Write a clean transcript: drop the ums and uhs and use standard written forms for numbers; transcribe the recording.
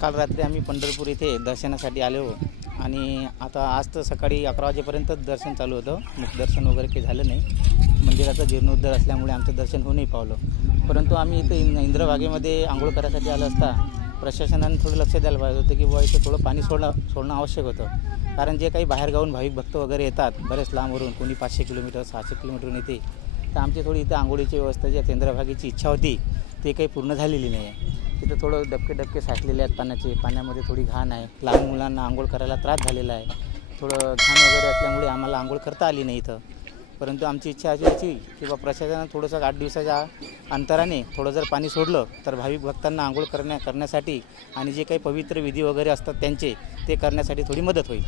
काल रात्री आम्ही पंढरपूर इथे दर्शनासाठी आलो आणि आता आज तर सकाळी 11 वाजेपर्यंत दर्शन चालू होतं. मुखदर्शन वगैरे काही झालं नाही. मंदिराचा जीर्णोद्धार असल्यामुळे आमचं दर्शन होऊ नाही पावलं. परंतु आम्ही इथे इंद्रभागेमध्ये आंघोळ करायसाठी आलो असता प्रशासनाने थोडं लक्ष द्यायला पाहिजे होतं की बुवा इथे थोडं पाणी सोडणं आवश्यक होतं. कारण जे काही बाहेरगावून भाविक भक्त वगैरे येतात बरेच लांबवरून, कोणी 500 किलोमीटर 600 किलोमीटरहून येते, तर आमची थोडी इथे आंघोळीची व्यवस्था जी चंद्रभागेची इच्छा होती ते काही पूर्ण झालेली नाही आहे. तिथं थोडं डबके साचलेले आहेत पाण्यामध्ये थोडी घाण आहे. लहान मुलांना आंघोळ करायला त्रास झालेला आहे. थोडं घाण वगैरे असल्यामुळे आम्हाला आंघोळ करता आली नाही इथं. परंतु आमची इच्छा अशी होती की बा प्रशासनानं थोडंसं 8 दिवसाच्या अंतराने थोडं जर पाणी सोडलं तर भाविक भक्तांना आंघोळ करण्यासाठी आणि जे काही पवित्र विधी वगैरे असतात त्यांचे ते करण्यासाठी थोडी मदत होईल.